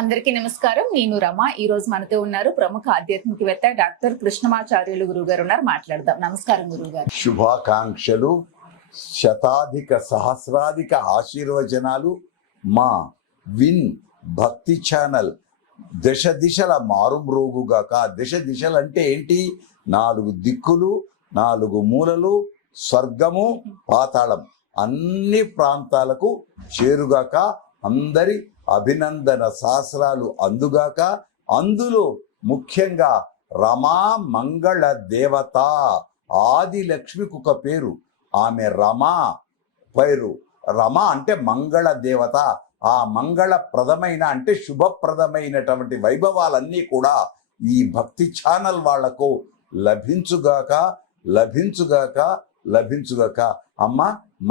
అందరికీ నమస్కారం. నేను రమ. ఈ రోజు మనతో ఉన్నారు ప్రముఖ ఆధ్యాత్మికవేత్త డాక్టర్ కృష్ణమాచార్యులు గురువు గారు ఉన్నారు. మాట్లాడదాం. నమస్కారం గురువు గారు. శుభాకాంక్షలు, శతాధిక సహస్రాధిక ఆశీర్వచనాలు. మా విన్ భక్తి ఛానల్ దశ దిశల మారుమ్రోగుగాక. దశ దిశలు అంటే ఏంటి? 4 దిక్కులు, 4 మూలలు, స్వర్గము, పాతాళం అన్ని ప్రాంతాలకు చేరుగాక. అందరి అభినందన శాస్త్రాలు అందుగాక. అందులో ముఖ్యంగా రమా మంగళ దేవత ఆది లక్ష్మికి ఒక పేరు. ఆమె రమా పేరు. రమ అంటే మంగళ దేవత. ఆ మంగళప్రదమైన అంటే శుభప్రదమైనటువంటి వైభవాలన్నీ కూడా ఈ భక్తి ఛానల్ వాళ్లకు లభించుగాక, లభించుగాక, లభించుగాక. అమ్మ,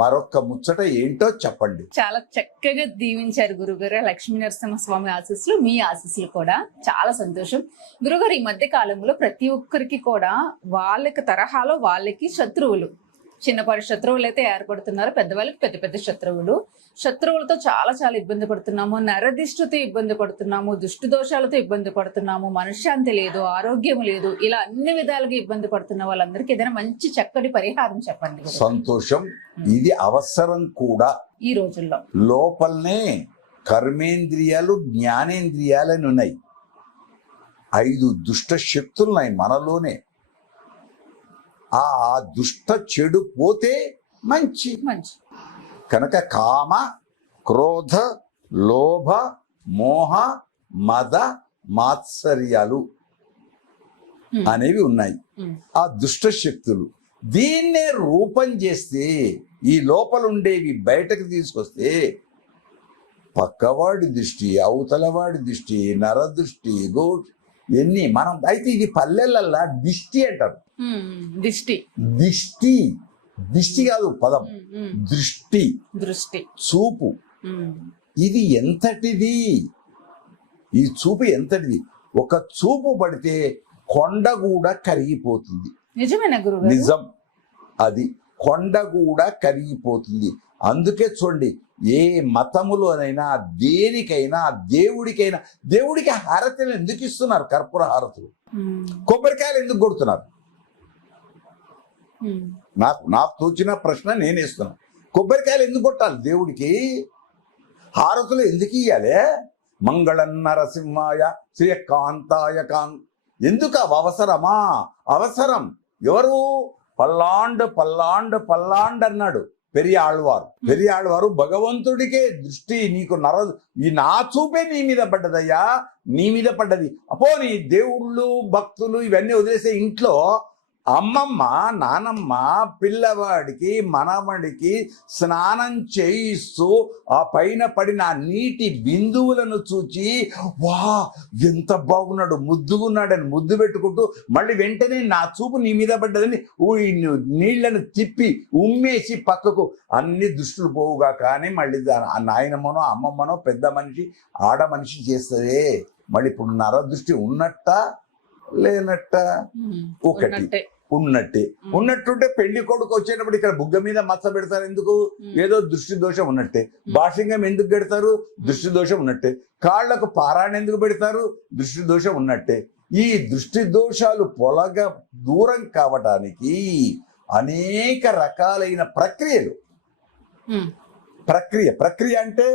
మరొక్క ముచ్చట ఏంటో చెప్పండి. చాలా చక్కగా దీవించారు గురుగారు. లక్ష్మీ నరసింహస్వామి ఆశీస్సులు, మీ ఆశీస్సులు కూడా. చాలా సంతోషం గురుగారు. ఈ మధ్య కాలంలో ప్రతి ఒక్కరికి కూడా వాళ్ళకి తరహాలో వాళ్ళకి శత్రువులు, చిన్నపాటి శత్రువులు అయితే ఏర్పడుతున్నారు. పెద్దవాళ్ళకి పెద్ద పెద్ద శత్రువులతో చాలా ఇబ్బంది పడుతున్నాము. నరదిష్టితో ఇబ్బంది పడుతున్నాము, దుష్టు దోషాలతో ఇబ్బంది పడుతున్నాము, మనశ్శాంతి లేదు, ఆరోగ్యం లేదు. ఇలా అన్ని విధాలుగా ఇబ్బంది పడుతున్న వాళ్ళందరికీ ఏదైనా మంచి చక్కటి పరిహారం చెప్పండి. సంతోషం. ఇది అవసరం కూడా ఈ రోజుల్లో. లోపలనే కర్మేంద్రియాలు, జ్ఞానేంద్రియాలని ఉన్నాయి. 5 దుష్ట శక్తులున్నాయి మనలోనే. ఆ దుష్ట చెడు పోతే మంచి కనుక కామ, క్రోధ, లోభ, మోహ, మద, మాత్సర్యాలు అనేవి ఉన్నాయి. ఆ దుష్ట శక్తులు దీన్నే రూపం చేస్తే, ఈ లోపల ఉండేవి బయటకు తీసుకొస్తే పక్కవాడి దృష్టి, అవతలవాడి దృష్టి, నరదృష్టి, ఎన్ని మనం అయితే ఇది పల్లెలల్లా దిష్టి అంటారు. దిష్టి కాదు పదం, దృష్టి, చూపు. ఇది ఎంతటిది? ఈ చూపు ఎంతటిది? ఒక చూపు పడితే కొండ కూడా కరిగిపోతుంది. నిజమేనా గురువు? నిజం. అది కొండ కూడా కరిగిపోతుంది. అందుకే చూడండి, ఏ మతములోనైనా, దేనికైనా, దేవుడికి హారతులు ఎందుకు ఇస్తున్నారు? కర్పూర హారతులు. కొబ్బరికాయలు ఎందుకు కొడుతున్నారు? నాకు తోచిన ప్రశ్న నేను ఇస్తున్నా. కొబ్బరికాయలు ఎందుకు కొట్టాలి? దేవుడికి హారతులు ఎందుకు ఇయ్యాలి? మంగళం నరసింహాయ శ్రీకాంతాయ ఎందుకు? అవసరమా? అవసరం. ఎవరు? పల్లాండ్ అన్నాడు పెరియాళ్వారు. భగవంతుడికే దృష్టి, నీకు నా చూపే నీ మీద పడ్డదయ్యా, నీ మీద పడ్డది. అపో నీ దేవుళ్ళు, భక్తులు ఇవన్నీ వదిలేసే ఇంట్లో అమ్మమ్మ, నానమ్మ పిల్లవాడికి, మనవడికి స్నానం చేయిస్తూ ఆ పైన పడిన నీటి బిందువులను చూచి, వా ఎంత బాగున్నాడు, ముద్దుగున్నాడని ముద్దు పెట్టుకుంటూ మళ్ళీ వెంటనే నా చూపు నీ మీద పడ్డదని నీళ్లను తిప్పి ఉమ్మేసి పక్కకు అన్ని దుష్టులు పోవుగా. కానీ మళ్ళీ నాయనమ్మనో, అమ్మమ్మనో, పెద్ద మనిషి, ఆడ మనిషి చేస్తే మళ్ళీ ఇప్పుడు నరదృష్టి ఉన్నట్ట లేనట్ట? ఒకటి ఉన్నట్టుంటే పెళ్లి కొడుకు వచ్చేటప్పుడు ఇక్కడ బుగ్గ మీద మచ్చ పెడతారు ఎందుకు? ఏదో దృష్టి దోషం ఉన్నట్టే. భాషింగం ఎందుకు పెడతారు? దృష్టి దోషం ఉన్నట్టే. కాళ్లకు పారాయణ ఎందుకు పెడతారు? దృష్టి దోషం ఉన్నట్టే. ఈ దృష్టి దోషాలు దూరం కావడానికి అనేక రకాలైన ప్రక్రియలు. ప్రక్రియ అంటే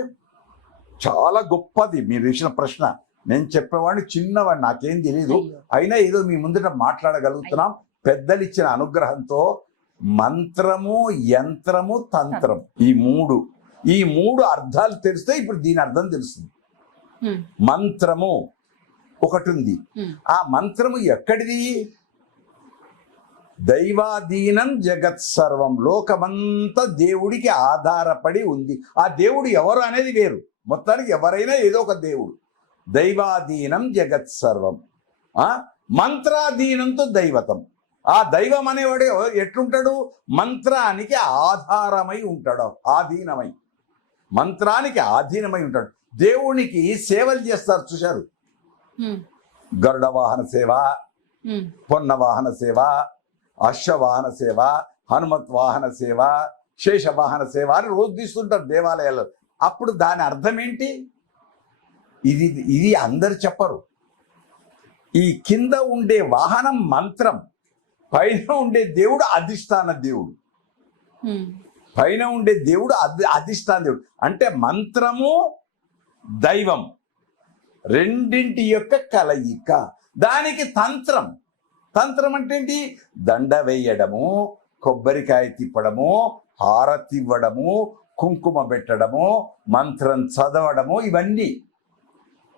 చాలా గొప్పది. మీరు వేసిన ప్రశ్న. నేను చెప్పేవాడిని చిన్నవాడిని, నాకేం తెలియదు. అయినా ఏదో మీ ముందట మాట్లాడగలుగుతున్నాం. పెద్దలు ఇచ్చిన అనుగ్రహంతో. మంత్రము, యంత్రము, తంత్రం, ఈ మూడు అర్థాలు తెలిస్తే ఇప్పుడు దీని అర్థం తెలుస్తుంది. మంత్రము ఒకటి ఉంది. ఆ మంత్రము ఎక్కడిది? దైవాధీనం జగత్ సర్వం. లోకమంతా దేవుడికి ఆధారపడి ఉంది. ఆ దేవుడు ఎవరు అనేది వేరు. మొత్తానికి ఎవరైనా ఏదో ఒక దేవుడు. దైవాధీనం జగత్ సర్వం. మంత్రాధీనంతో దైవతం. ఆ దైవం అనేవాడు ఎట్లుంటాడు? మంత్రానికి ఆధారమై ఉంటాడు, మంత్రానికి ఆధీనమై ఉంటాడు. దేవునికి సేవలు చేస్తారు చూశారు. గరుడ వాహన సేవ, పొన్న వాహన సేవ, అశ్వవాహన సేవ, హనుమత్ వాహన సేవ, శేష వాహన సేవ అని రోజు తీస్తుంటారు దేవాలయాల్లో. అప్పుడు దాని అర్థం ఏంటి? ఇది ఇది అందరు చెప్పరు. ఈ కింద ఉండే వాహనం మంత్రం, పైన ఉండే దేవుడు అధిష్టాన దేవుడు. పైన ఉండే దేవుడు అధిష్టాన దేవుడు. అంటే మంత్రము దైవం రెండింటి యొక్క కలయిక. దానికి తంత్రం. తంత్రం అంటే ఏంటి? దండ వేయడము, కొబ్బరికాయ తిప్పడము, హారతి ఇవ్వడము, కుంకుమ పెట్టడము, మంత్రం చదవడము, ఇవన్నీ.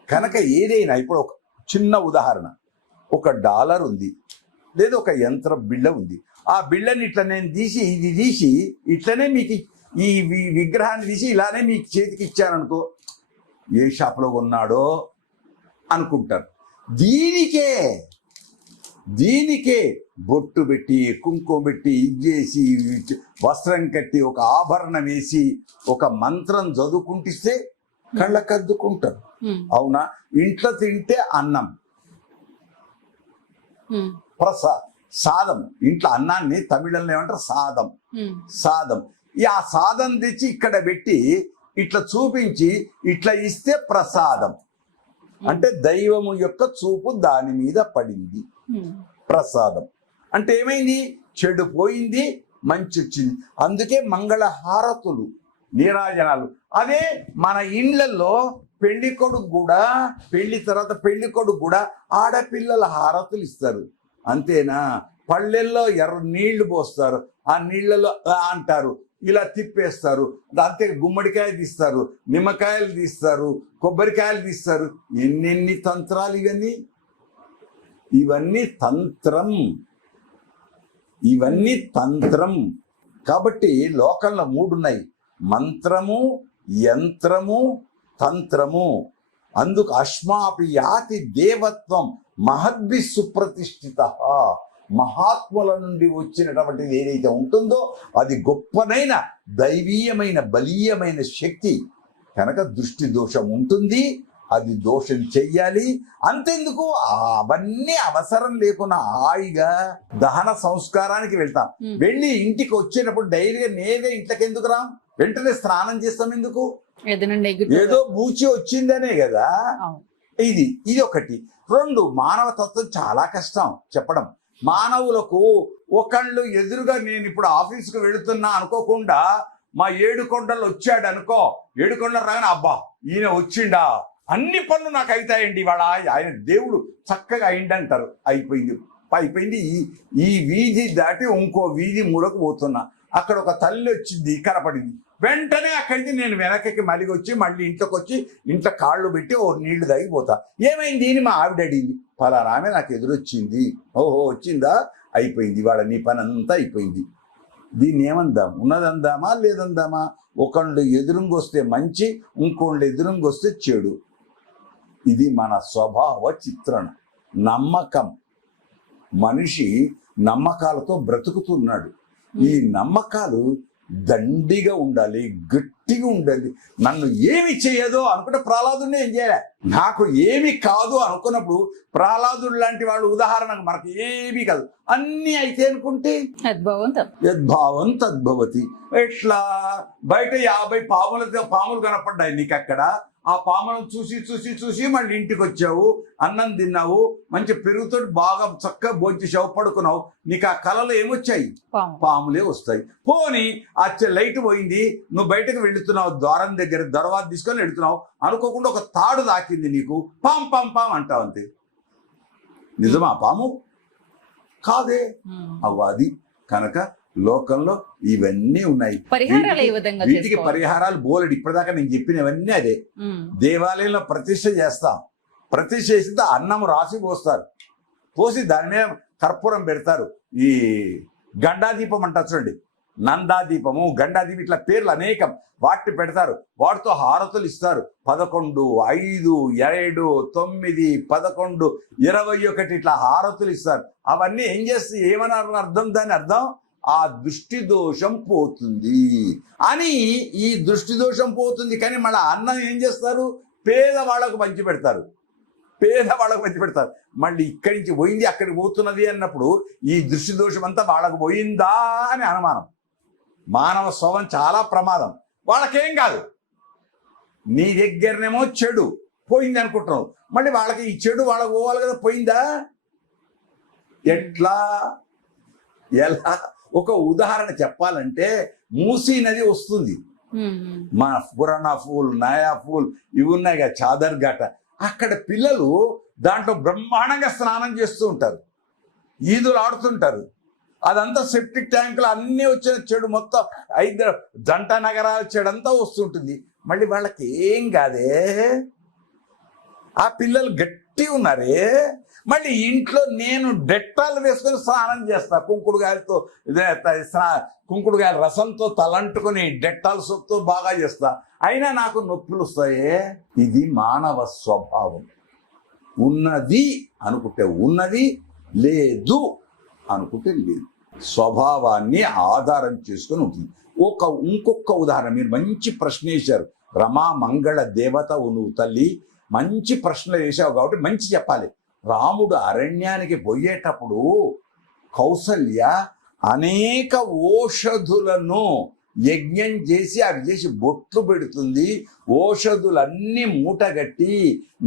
కనుక ఏదైనా ఇప్పుడు ఒక చిన్న ఉదాహరణ, ఒక డాలర్ ఉంది, లేదా ఒక యంత్ర బిళ్ళ ఉంది. ఆ బిళ్ళని ఇట్లా నేను తీసి ఇది తీసి ఇట్లనే మీకు ఈ విగ్రహాన్ని తీసి ఇలానే మీకు చేతికి ఇచ్చాననుకో, ఏ షాప్లో కొన్నాడో అనుకుంటారు. దీనికే బొట్టు పెట్టి, కుంకుమ పెట్టి, ఇచ్చేసి, వస్త్రం కట్టి, ఒక ఆభరణం వేసి, ఒక మంత్రం చదువుకుంటిస్తే కళ్ళకద్దుకుంటారు. అవునా? ఇంట్లో తింటే అన్నం, సాదం. ఇంట్లో అన్నాన్ని తమిళంలో ఏమంటారు? సాదం. ఆ సాదం తెచ్చి ఇక్కడ పెట్టి ఇట్లా చూపించి ఇట్లా ఇస్తే ప్రసాదం. అంటే దైవము యొక్క చూపు దాని మీద పడింది. ప్రసాదం అంటే ఏమైంది? చెడు పోయింది, మంచి వచ్చింది. అందుకే మంగళ హారతులు, నీరాజనాలు. అదే మన ఇండ్లలో పెళ్లి కొడుకు కూడా, పెళ్లి తర్వాత పెళ్లి కొడుకు కూడా ఆడపిల్లల హారతులు ఇస్తారు. అంతేనా? పళ్ళెల్లో నీళ్లు పోస్తారు, ఆ నీళ్లలో అంటారు, ఇలా తిప్పేస్తారు. అంతే, గుమ్మడికాయ తీస్తారు, నిమ్మకాయలు తీస్తారు, కొబ్బరికాయలు తీస్తారు. ఎన్నెన్ని తంత్రాలు ఇవన్నీ తంత్రం. కాబట్టి లోకంలో 3 ఉన్నాయి: మంత్రము, యంత్రము, తంత్రము. అందుకు అశ్మాపి యాతి దేవత్వం మహద్భి సుప్రతిష్ఠిత. మహాత్ముల నుండి వచ్చినటువంటిది ఏదైతే ఉంటుందో అది గొప్పనైన దైవీయమైన బలీయమైన శక్తి. కనుక దృష్టి దోషం ఉంటుంది, అది దోషం చెయ్యాలి. అంతెందుకు, అవన్నీ అవసరం లేకుండా హాయిగా దహన సంస్కారానికి వెళ్తాం. వెళ్ళి ఇంటికి వచ్చేటప్పుడు డైరీగా నేరుగా ఇంట్లోకి ఎందుకు రాం? వెంటనే స్నానం చేస్తాం ఎందుకు? ఏదో బూచి వచ్చిందనే కదా. ఇది ఒకటి. 2, మానవ తత్వం చాలా కష్టం చెప్పడం. మానవులకు ఒకళ్ళు ఎదురుగా, నేను ఇప్పుడు ఆఫీస్కి వెళుతున్నా అనుకోకుండా మా ఏడుకొండలు వచ్చాడు అనుకో, ఏడుకొండలు రాగానే అబ్బా ఈయన వచ్చిండా, అన్ని పనులు నాకు అవుతాయండి, ఇవాళ ఆయన దేవుడు చక్కగా అయిండంటారు. అయిపోయింది. ఈ వీధి దాటి ఇంకో వీధి మూలకు పోతున్నా, అక్కడ ఒక తల్లి వచ్చింది, కనపడింది. వెంటనే అక్కడికి నేను వెనకకి మళ్ళీ వచ్చి మళ్ళీ ఇంట్లోకి వచ్చి ఇంట్లో కాళ్ళు పెట్టి నీళ్లు తాగిపోతా. ఏమైంది అని మా ఆవిడ అడిగింది. ఫలానా ఆమె నాకు ఎదురొచ్చింది. ఓహో వచ్చిందా, అయిపోయింది, ఇవాళ నీ పని అంతా అయిపోయింది. దీన్ని ఏమందాం? ఉన్నదందామా లేదందామా? ఒకళ్ళు ఎదురుంగొస్తే మంచి, ఇంకోళ్ళు ఎదురుంగొస్తే చెడు. ఇది మన స్వభావ చిత్రణ. నమ్మకం. మనిషి నమ్మకాలతో బ్రతుకుతున్నాడు. ఈ నమ్మకాలు దండిగా ఉండాలి, గట్టిగా ఉండాలి. నన్ను ఏమి చేయదో అనుకుంటే ప్రహ్లాదుడిని ఏం చేయలే. నాకు ఏమి కాదు అనుకున్నప్పుడు ప్రహ్లాదుడు లాంటి వాళ్ళు ఉదాహరణకు మనకు ఏమీ కాదు, అన్ని అయితే అనుకుంటే యద్భావం తద్భవతి. ఎట్లా? బయట 50 పాములు కనపడ్డాయి నీకు అక్కడ. ఆ పాములను చూసి మళ్ళీ ఇంటికి వచ్చావు, అన్నం తిన్నావు, మంచి పెరుగుతో బాగా చక్కగా భోంచేసావు, పడుకున్నావు. నీకు ఆ కళలో ఏమొచ్చాయి? పాములే వస్తాయి. పోని లైట్ పోయింది, నువ్వు బయటకు వెళుతున్నావు, ద్వారం దగ్గర దర్వాజ తీసుకొని వెళుతున్నావు, అనుకోకుండా ఒక తాడు తాకింది నీకు, పాం అంటావు. అంతే. నిజమా పాము? కాదే. అవ్వది. కనుక లోకంలో ఇవన్నీ ఉన్నాయి. వీటికి పరిహారాలు బోలెడు. ఇప్పటిదాకా నేను చెప్పినవన్నీ అదే. దేవాలయంలో ప్రతిష్ఠ చేస్తాం. ప్రతిష్ఠ చేస్తే అన్నం రాసి పోస్తారు. పోసి దాని మీద కర్పూరం పెడతారు. ఈ గండాదీపం అంటారు చూడండి, నందాదీపము, గండాదీపం, ఇట్లా పేర్లు అనేకం. వాటిని పెడతారు. వాటితో హారతులు ఇస్తారు. 11, 5, 7, 9, 11, 21 ఇట్లా హారతులు ఇస్తారు. అవన్నీ ఏం చేస్తే ఏమన్నారు అర్థం? దాని అర్థం ఆ దృష్టి దోషం పోతుంది అని. ఈ దృష్టి దోషం పోతుంది కానీ మళ్ళీ అన్నం ఏం చేస్తారు? పేదవాళ్లకు పంచి పెడతారు. మళ్ళీ ఇక్కడి నుంచి పోయింది అక్కడికి పోతున్నది అన్నప్పుడు ఈ దృష్టి దోషం అంతా వాళ్ళకు పోయిందా అని అనుమానం. మానవ స్వభావం చాలా ప్రమాదం. వాళ్ళకేం కాదు. నీ దగ్గరనేమో చెడు, పోయింది అనుకుంటున్నావు. మళ్ళీ వాళ్ళకి ఈ చెడు వాళ్ళకి పోవాలి కదా, పోయిందా? ఎట్లా, ఎలా? ఒక ఉదాహరణ చెప్పాలంటే మూసీ నది వస్తుంది, మన పురాణా ఫూల్, నయా ఫూల్ ఇవి ఉన్నాయి కదా, చాదర్ ఘాట. అక్కడ పిల్లలు దాంట్లో బ్రహ్మాండంగా స్నానం చేస్తూ ఉంటారు, ఈదులు ఆడుతుంటారు. అదంతా సెప్టిక్ ట్యాంకులు అన్నీ వచ్చిన చెడు మొత్తం 5 జంట నగరాల చెడంతా వస్తుంటుంది. మళ్ళీ వాళ్ళకి ఏం కాదే, ఆ పిల్లలు గట్టి ఉన్నారే. మళ్ళీ ఇంట్లో నేను డెట్టాలు వేసుకొని స్నానం చేస్తా, కుంకుడుగాయలతో కుంకుడుగాయల రసంతో తలంటుకొని డెట్టాల సొప్తో బాగా చేస్తా, అయినా నాకు నొప్పులు వస్తాయే. ఇది మానవ స్వభావం. ఉన్నది అనుకుంటే ఉన్నది, లేదు అనుకుంటే లేదు. స్వభావాన్ని ఆధారం చేసుకొని ఉంటుంది. ఇంకొక ఉదాహరణ, మీరు మంచి ప్రశ్న వేశారు. రమా మంగళ దేవత నువ్వు తల్లి, మంచి ప్రశ్నలు వేసావు కాబట్టి మంచి చెప్పాలి. రాముడు అరణ్యానికి పోయేటప్పుడు కౌసల్య అనేక ఓషధులను యజ్ఞం చేసి అవి చేసి బొట్లు పెడుతుంది. ఓషధులన్నీ మూటగట్టి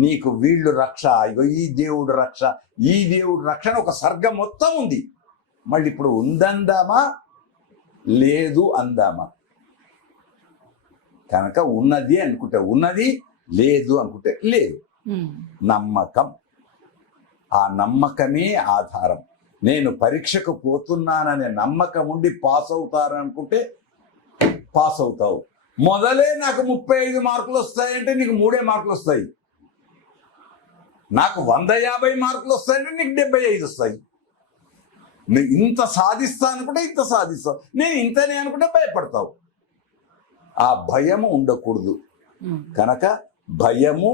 నీకు వీళ్ళు రక్ష, ఇగో ఈ దేవుడు రక్ష, ఈ దేవుడు రక్ష అని ఒక సర్గం మొత్తం ఉంది. మళ్ళీ ఇప్పుడు ఉందందామా, లేదు అందామా? కనుక ఉన్నది అనుకుంటే ఉన్నది, లేదు అనుకుంటే లేదు. నమ్మకం, ఆ నమ్మకమే ఆధారం. నేను పరీక్షకు పోతున్నాననే నమ్మకం ఉండి పాస్ అవుతారనుకుంటే పాస్ అవుతావు. మొదలే నాకు 35 మార్కులు వస్తాయంటే నీకు 3 మార్కులు వస్తాయి. నాకు 150 మార్కులు వస్తాయంటే నీకు 75 వస్తాయి. నేను ఇంత సాధిస్తా అనుకుంటే ఇంత సాధిస్తావు, నేను ఇంతనే అనుకుంటే భయపడతావు. ఆ భయము ఉండకూడదు. కనుక భయము,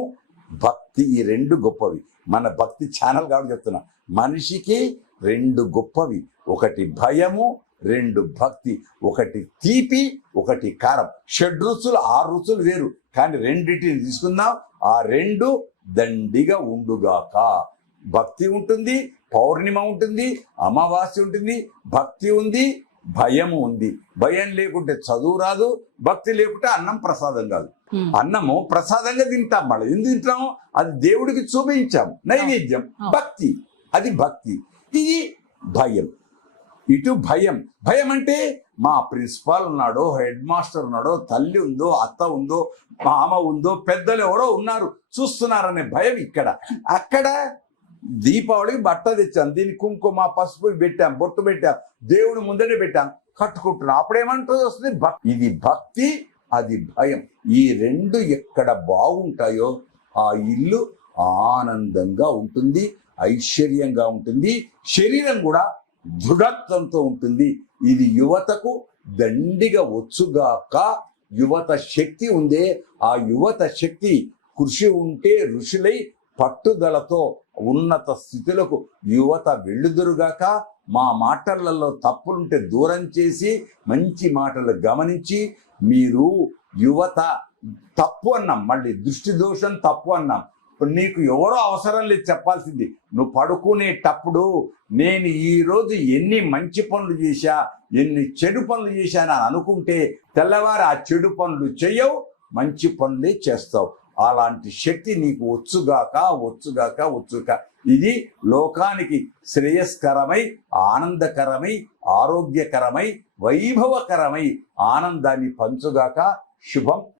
భక్తి ఈ 2 గొప్పవి. మన భక్తి ఛానల్ కాబట్టి చెప్తున్నా, మనిషికి 2 గొప్పవి. ఒకటి భయము, 2 భక్తి. ఒకటి తీపి, ఒకటి కారం. 6 రుచులు 6 రుచులు వేరు, కానీ రెండిటిని తీసుకుందాం. ఆ 2 దండిగా ఉండుగాక. భక్తి ఉంటుంది, పౌర్ణిమ ఉంటుంది, అమావాస్య ఉంటుంది. భక్తి ఉంది, భయము ఉంది. భయం లేకుంటే చదువు రాదు, భక్తి లేకుంటే అన్నం ప్రసాదం కాదు. అన్నము ప్రసాదంగా తింటాం, మళ్ళీ ఎందుకు తింటాము? అది దేవుడికి చూపించాం, నైవేద్యం. భక్తి, అది భక్తి. ఇది భయం. ఇటు భయం. భయం అంటే మా ప్రిన్సిపాల్ ఉన్నాడో, హెడ్ మాస్టర్ ఉన్నాడో, తల్లి ఉందో, అత్త ఉందో, మామ ఉందో, పెద్దలు ఎవరో ఉన్నారు చూస్తున్నారనే భయం ఇక్కడ. అక్కడ దీపావళికి బట్ట తెచ్చాం, దీని కుంకుమ పసుపు పెట్టాం, బొట్టు పెట్టాం, దేవుడు ముందరే పెట్టాం, కట్టుకుంటున్నాం. అప్పుడేమంటుంది వస్తుంది? ఇది భక్తి, అది భయం. ఈ 2 ఎక్కడ బాగుంటాయో ఆ ఇల్లు ఆనందంగా ఉంటుంది, ఐశ్వర్యంగా ఉంటుంది, శరీరం కూడా దృఢత్వంతో ఉంటుంది. ఇది యువతకు దండిగా వచ్చుగాక. యువత శక్తి ఉందే, ఆ యువత శక్తి కృషి ఉంటే ఋషులై పట్టుదలతో ఉన్నత స్థితులకు యువత వెళ్ళుదురుగాక. మా మాటలలో తప్పులుంటే దూరం చేసి మంచి మాటలు గమనించి, మీరు యువత తప్పు అన్నాం, మళ్ళీ దృష్టి దోషం తప్పు అన్నాం. ఇప్పుడు నీకు ఎవరో అవసరం లేదు చెప్పాల్సింది. నువ్వు పడుకునేటప్పుడు నేను ఈరోజు ఎన్ని మంచి పనులు చేశా, ఎన్ని చెడు పనులు చేశాను అని అనుకుంటే తెల్లవారు ఆ చెడు పనులు చెయ్యవు, మంచి పనులే చేస్తావు. అలాంటి శక్తి నీకు వచ్చుగాక, వచ్చుగాక, వచ్చుగా. ఇది లోకానికి శ్రేయస్కరమై, ఆనందకరమై, ఆరోగ్యకరమై, వైభవకరమై ఆనందాన్ని పంచుగాక. శుభం.